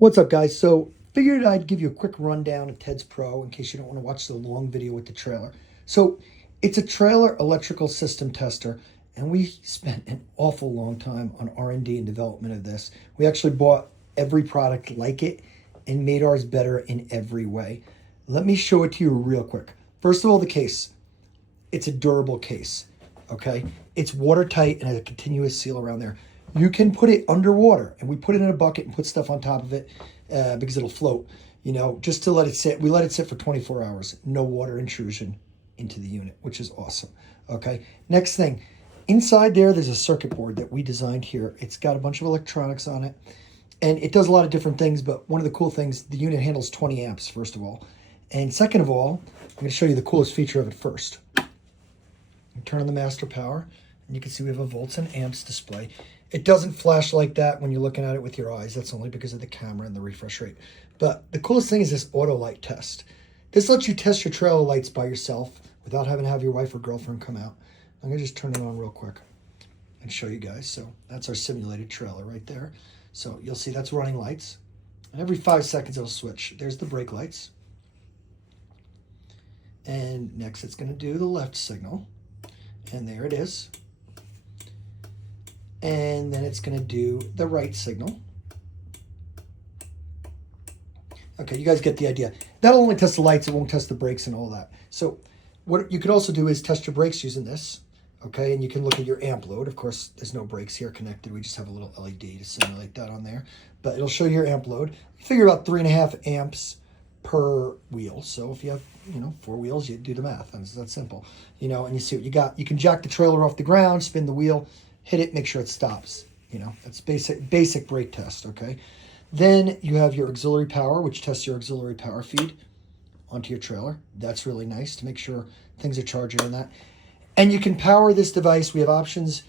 What's up, guys? So figured I'd give you a quick rundown of TEDS Pro in case you don't want to watch the long video with the trailer. So it's a trailer electrical system tester, and we spent an awful long time on R&D and development of this. We actually bought every product like it and made ours better in every way. Let me show it to you real quick. First of all, the case. It's a durable case, okay? It's watertight and has a continuous seal around there. You can put it underwater, and we put it in a bucket and put stuff on top of it because it'll float, just to let it sit. We let it sit for 24 hours. No water intrusion into the unit, which is awesome, okay? Next thing, inside there's a circuit board that we designed here. It's got a bunch of electronics on it, and it does a lot of different things, but one of the cool things, the unit handles 20 amps, first of all. And second of all, I'm going to show you the coolest feature of it first. You turn on the master power, and you can see we have a volts and amps display. It doesn't flash like that when you're looking at it with your eyes. That's only because of the camera and the refresh rate. But the coolest thing is this auto light test. This lets you test your trailer lights by yourself without having to have your wife or girlfriend come out. I'm going to just turn it on real quick and show you guys. So that's our simulated trailer right there. So you'll see that's running lights. And every 5 seconds it'll switch. There's the brake lights. And next it's going to do the left signal. And there it is. And then it's going to do the right signal. Okay, you guys get the idea. That'll only test the lights. It won't test the brakes and all that. So what you could also do is test your brakes using this. Okay, and you can look at your amp load. Of course, there's no brakes here connected. We just have a little LED to simulate that on there. But it'll show you your amp load. You figure about 3.5 amps per wheel. So if you have, 4 wheels, you do the math. It's that simple. And you see what you got. You can jack the trailer off the ground, spin the wheel, hit it, make sure it stops. That's basic brake test, okay? Then you have your auxiliary power, which tests your auxiliary power feed onto your trailer. That's really nice to make sure things are charging in that. And you can power this device. We have options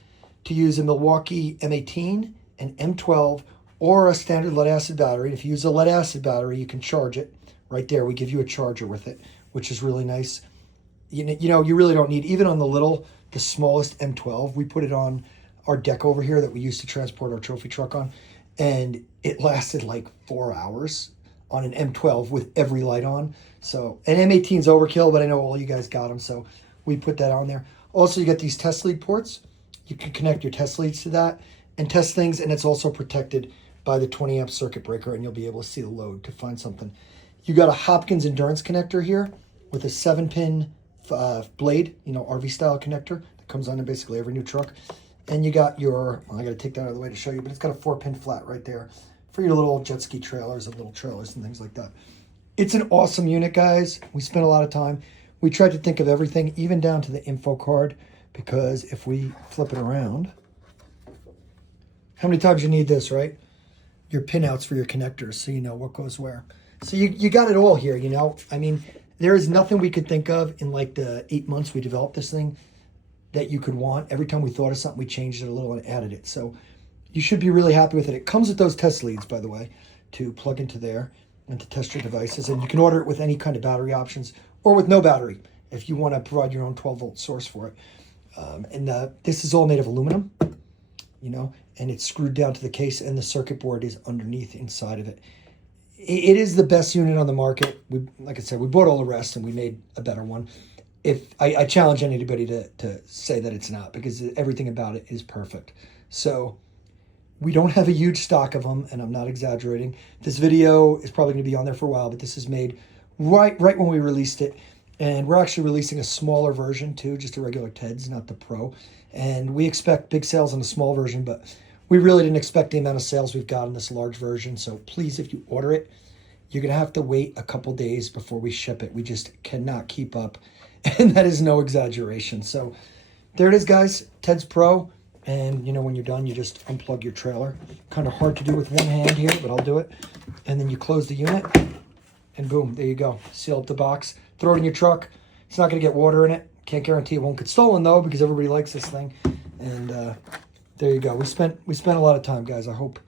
to use a Milwaukee M18, an M12, or a standard lead-acid battery. If you use a lead-acid battery, you can charge it. Right there, we give you a charger with it, which is really nice. You really don't need, even on the smallest M12, we put it on our deck over here that we used to transport our trophy truck on, and it lasted like 4 hours on an M12 with every light on. So an M18's overkill, but I know all you guys got them, so we put that on there. Also, you get these test lead ports. You can connect your test leads to that and test things, and it's also protected by the 20 amp circuit breaker, and you'll be able to see the load to find something. You got a Hopkins endurance connector here with a 7-pin blade, RV style connector that comes on in basically every new truck. And you got your, I got to take that out of the way to show you, but it's got a 4-pin flat right there for your little jet ski trailers and little trailers and things like that. It's an awesome unit, guys. We spent a lot of time. We tried to think of everything, even down to the info card, because if we flip it around, how many times you need this, right? Your pinouts for your connectors, so you know what goes where. So you got it all here, I mean, there is nothing we could think of in like the 8 months we developed this thing that you could want. Every time we thought of something, we changed it a little and added it. So you should be really happy with it. It comes with those test leads, by the way, to plug into there and to test your devices. And you can order it with any kind of battery options or with no battery if you want to provide your own 12-volt source for it. This is all made of aluminum, and it's screwed down to the case, and the circuit board is underneath inside of it. It is the best unit on the market. Like I said, we bought all the rest and we made a better one. If I challenge anybody to say that it's not, because everything about it is perfect. So we don't have a huge stock of them, and I'm not exaggerating. This video is probably going to be on there for a while, but this is made right when we released it. And we're actually releasing a smaller version too, just a regular TEDS, not the Pro. And we expect big sales on a small version, but we really didn't expect the amount of sales we've got in this large version. So please, if you order it, you're going to have to wait a couple days before we ship it. We just cannot keep up. And that is no exaggeration. So there it is, guys. TEDS Pro. And, when you're done, you just unplug your trailer. Kind of hard to do with one hand here, but I'll do it. And then you close the unit. And boom, there you go. Seal up the box. Throw it in your truck. It's not going to get water in it. Can't guarantee it won't get stolen, though, because everybody likes this thing. And there you go. We spent a lot of time, guys. I hope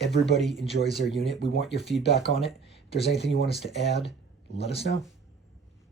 everybody enjoys their unit. We want your feedback on it. If there's anything you want us to add, let us know.